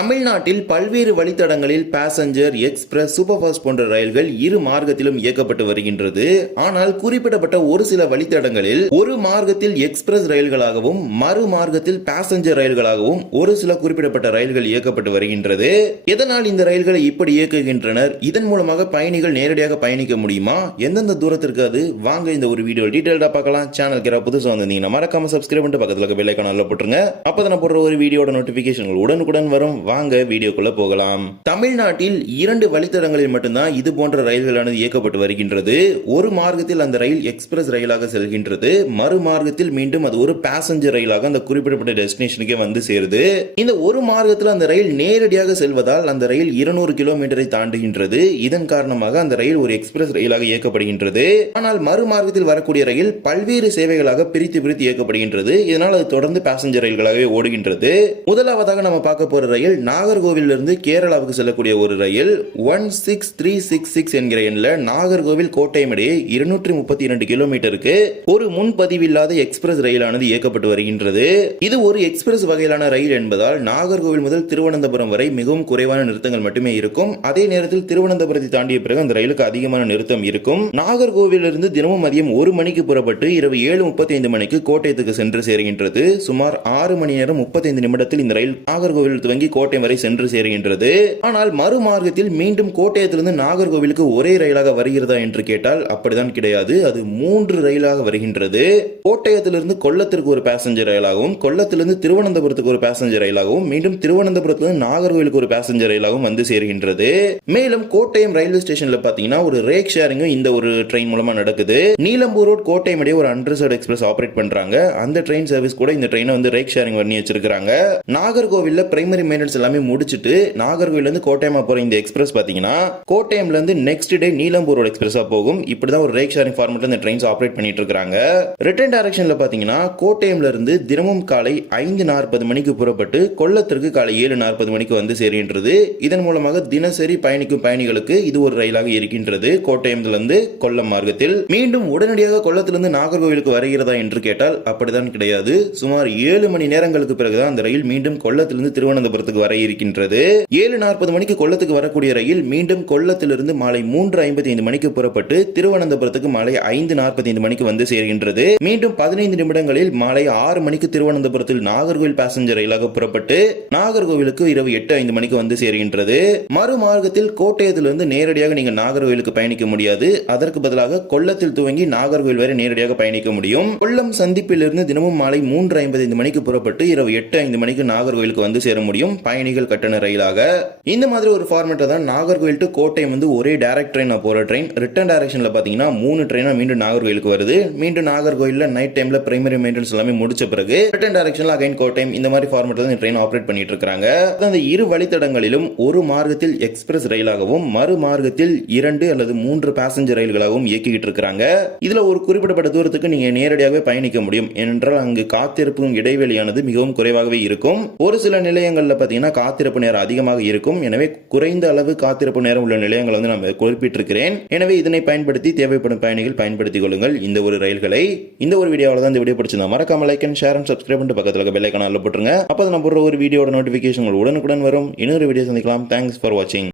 தமிழ்நாட்டில் பல்வேறு வழித்தடங்களில் பேசஞ்சர் எக்ஸ்பிரஸ் சூப்பர் ஃபாஸ்ட் போன்ற ரயில்கள் இரு மார்க்கத்திலும் இயக்கப்பட்டு வருகின்றது. ஆனால் குறிப்பிடப்பட்ட ஒரு சில வழித்தடங்களில் ஒரு மார்க்கத்தில் எக்ஸ்பிரஸ் ரயில்களாகவும் மறு மார்க்கத்தில் பேசஞ்சர் ரயில்களாகவும் ஒரு சில குறிப்பிடப்பட்ட ரயில்கள் இயக்கப்பட்டு வருகின்றது. எதனால் இந்த ரயில்களை இப்படி இயக்குகின்றனர்? இதன் மூலமாக பயணிகள் நேரடியாக பயணிக்க முடியுமா? எந்தெந்த தூரத்திற்கு அது? வாங்க இந்த ஒரு வீடியோ டீடைல்டா பார்க்கலாம். சேனல் கிரா புதுசாக வந்திருந்தீங்கன்னா மறக்காம சப்ஸ்கிரைப் பண்ணிட்டு பக்கத்தில் இருக்க பெல்லைக்கான போட்டுருங்க. அப்பதான் நான் போடுற ஒரு வீடியோட நோட்டிபிகேஷன்கள் உடனுக்குடன் வரும். வாங்க வீடியோக்குள்ள போகலாம். தமிழ்நாட்டில் இரண்டு வழித்தடங்களில் மட்டும்தான் இது போன்ற ரயில்களானது இயக்கப்பட்டு வருகின்றது. ஒரு மார்க்கத்தில் அந்த ரயில் எக்ஸ்பிரஸ் ரயிலாக செல்கின்றது. மறு மார்க்கத்தில் மீண்டும் அது ஒரு பேசஞ்சர் ரயிலாக அந்த குறிப்பிடப்பட்ட டெஸ்டினேஷனுக்கே வந்து சேருது. இந்த ஒரு மார்க்கத்தில் அந்த ரயில் நேரடியாக செல்வதால் அந்த ரயில் இருநூறு கிலோமீட்டரை தாண்டுகின்றது. இதன் காரணமாக அந்த ரயில் ஒரு எக்ஸ்பிரஸ் ரயிலாக இயக்கப்படுகின்றது. ஆனால் மறு மார்க்கத்தில் வரக்கூடிய ரயில் பல்வேறு சேவைகளாக பிரித்து பிரித்து இயக்கப்படுகின்றது. இதனால் அது தொடர்ந்து பேசஞ்சர் ரயில்களாகவே ஓடுகின்றது. முதலாவதாக நம்ம பார்க்க போற ரயில் நாகர்கோவிலிருந்து கேரளாவுக்கு செல்லக்கூடிய ஒரு ரயில் one six three six six என்கிற எண்ணில் நாகர்கோவில் கோட்டயம் இடையே இருநூற்றி முப்பத்தி இரண்டு கிலோமீட்டருக்கு ஒரு முன்பதிவில்லாத எக்ஸ்பிரஸ் ரயிலானது இயக்கப்பட்டு வருகின்றது. இது ஒரு எக்ஸ்பிரஸ் வகையிலான ரயில் என்பதால் நாகர்கோவில் முதல் திருவனந்தபுரம் வரை மிகவும் குறைவான நிறுத்தங்கள் மட்டுமே இருக்கும். அதே நேரத்தில் திருவனந்தபுரத்தை தாண்டிய பிறகு அந்த ரயிலுக்கு அதிகமான நிறுத்தம் இருக்கும். நாகர்கோவிலிருந்து தினமும் மதியம் ஒரு மணிக்கு புறப்பட்டு இரவு ஏழு முப்பத்தி ஐந்து மணிக்கு கோட்டயத்துக்கு சென்று சேருகின்றது. சுமார் ஆறு மணி நேரம் முப்பத்தைந்து நிமிடத்தில் இந்த ரயில் நாகர்கோவில் துவங்கி கோட்டை வரை சென்று சேருகின்றது. ஆனால் மறுமார்க்கத்தில் மீண்டும் கோட்டயத்திலிருந்து நாகர்கோவிலுக்கு ஒரே ரயிலாக வருகிறதா என்று கேட்டால் அப்படிதான் கிடையாது. அது மூன்று ரயிலாக வருகின்றது. கோட்டயத்திலிருந்து கொல்லத்திற்கு ஒரு பேசஞ்சர் ரயிலாகவும் கொல்லத்திலிருந்து திருவனந்தபுரத்துக்கு ஒரு பேசஞ்சர் ரயிலாகவும் மீண்டும் திருவனந்தபுரத்திலிருந்து நாகர்கோவிலுக்கு ஒரு பேசஞ்சர் ரயிலாகவும் வந்து சேர்கின்றது. மேலும் கோட்டயம் ரயில்வே ஸ்டேஷன்ல பாத்தீங்கன்னா ஒரு ரேக் ஷேரிங்கும் இந்த ஒரு ட்ரெயின் மூலமா நடக்குது. நீலம்பூர் ரோட் கோட்டயம் இடையே ஒரு அண்டர்சர்ட் எக்ஸ்பிரஸ் ஆபரேட் பண்றாங்க. அந்த ட்ரெயின் சர்வீஸ் கூட இந்த ட்ரெயினை வந்து ரேக் ஷேரிங் பண்ணி வச்சிருக்காங்க நாகர்கோவில்ல பிரைமரி மெயின்டெனன்ஸ் எல்லாமே முடிச்சுட்டு நாகர்கோவில்ல இருந்து கோட்டயமா போற இந்த எக்ஸ்பிரஸ் பாத்தீங்கன்னா கோட்டயம்லேருந்து நெக்ஸ்ட் டே நீலம்பூரோட எக்ஸ்பிரஸாக போகும். இப்படி தான் ஒரு ரேக் ஷேரிங் ஃபார்மெட்ல இந்த ட்ரெயின்ஸ் ஆப்ரேட் பண்ணிட்டு இருக்காங்க. ரிட்டர்ன் டைரக்ஷன்ல பாத்தீங்கன்னா கோட்டயம்லேருந்து தினமும் காலை ஐந்து நாற்பது மணிக்கு புறப்பட்டு கொல்லத்திற்கு காலை ஏழு நாற்பது மணிக்கு வந்து சேருகின்றது. இதன் மூலமாக தினசரி பயணிக்கும் பயணிகளுக்கு இது ஒரு ரயிலாக இருக்கின்றது. கோட்டயம்லேருந்து கொல்லம் மார்க்கத்தில். மீண்டும் உடனடியாக கொல்லத்திலிருந்து நாகர்கோவிலுக்கு வருகிறதா என்று கேட்டால் அப்படிதான் கிடையாது. சுமார் ஏழு மணி நேரங்களுக்கு பிறகுதான் அந்த ரயில் மீண்டும் கொல்லத்திலிருந்து திருவனந்தபுரத்துக்கு வர இருக்கின்றது. ஏழு நாற்பது மணிக்கு கொல்லத்துக்கு வரக்கூடிய ரயில் மீண்டும் கொல்லத்திலிருந்து மாலை மூன்று ஐம்பத்தி ஐந்து மணிக்கு புறப்பட்டு திருவனந்தபுரத்துக்கு மாலை ஐந்து நாற்பத்தி ஐந்து மணிக்கு வந்து சேர்கின்றது. மீண்டும் பதினைந்து நிமிடங்களில் மாலை ஆறு மணிக்கு திருவனந்தபுரத்தில் நாகர்கோவில் பேசஞ்சர் ரயிலாக புறப்பட்டு நாகர்கோவிலுக்கு இரவு எட்டு ஐந்து மணிக்கு வந்து சேர்கின்றது. மறுமார்க்கத்தில் கோட்டயத்திலிருந்து நேரடியாக நீங்கள் நாகர்கோவிலுக்கு பயணிக்க முடியாது. அதற்கு பதிலாக கொல்லத்தில் துவங்கி நாகர்கோவில் வரை நேரடியாக பயணிக்க முடியும். கொல்லம் சந்திப்பிலிருந்து தினமும் மாலை மூன்று ஐம்பது ஐந்து மணிக்கு புறப்பட்டு இரவு எட்டு ஐந்து மணிக்கு நாகர்கோவிலுக்கு வந்து சேர முடியும். பயணிகள் கட்டண ரயிலாக. இந்த மாதிரி ஒரு ஃபார்மேட்டை தான் நாகர்கோவில் டு கோட்டை வந்து ஒரே டைரக்ட் ட்ரெயின் போற ட்ரெயின் ரிட்டர்ன் டைரக்ஷன்ல பாத்தீங்கன்னா மூணு ட்ரெயினா மீண்டும் நாகர்கோவிலுக்கு வருது. மீண்டும் நாகர்கோவில்ல நைட் டைம்ல பிரைமரி மெயின்டெனன்ஸ் எல்லாமே முடிச்ச பிறகு ரிட்டர்ன் டைரக்ஷன்ல அகைன் கோட்டை இந்த மாதிரி ஃபார்மேட் தான் ட்ரெயின் ஆப்ரேட் பண்ணிட்டு இருக்காங்க. அந்த இரு வழித்தடங்களிலும் ஒரு மார்க்கத்தில் எக்ஸ்பிரஸ் ரயிலாகவும் மறு மார்க்கத்தில் இரண்டு அல்லது மூன்று பேசஞ்சர் ரயில்களாகவும் இயக்கிக்கிட்டு இருக்காங்க. இதுல ஒரு குறிப்பிடப்பட்ட தூரத்துக்கு நீங்க நேரடியாகவே பயணிக்க முடியும். ஏனென்றால் அங்கு காத்திருப்பும் இடைவெளியானது மிகவும் குறைவாகவே இருக்கும். ஒரு சில நிலையங்கள்ல பாத்தீங்கன்னா காத்திருப்பு நேரம் அதிகமாக இருக்கும். எனவே குறைந்த அளவு காத்திருப்பு நேரம் உள்ள நிலையங்களை வந்து நம்ம குறிப்பிட்டிருக்கிறேன். எனவே இதனை பயன்படுத்தி தேவைப்படும் பயணிகள் பயன்படுத்திக் கொள்ளுங்கள். இந்த ஒரு ரயில்களை. இந்த ஒரு வீடியோவில் தான் இந்த வீடியோ பிடிச்சிருந்தா மறக்காம like and share and subscribe பண்ணிட்டு பக்கத்தில் இருக்க பெல்லைக்கான போட்டுருங்க. அப்போ நம்ம போடுற ஒரு வீடியோட நோட்டிஃபிகேஷன் உடனுக்குடன் வரும். இன்னொரு வீடியோ சந்திக்கலாம். தேங்க்ஸ் ஃபார் வாட்சிங்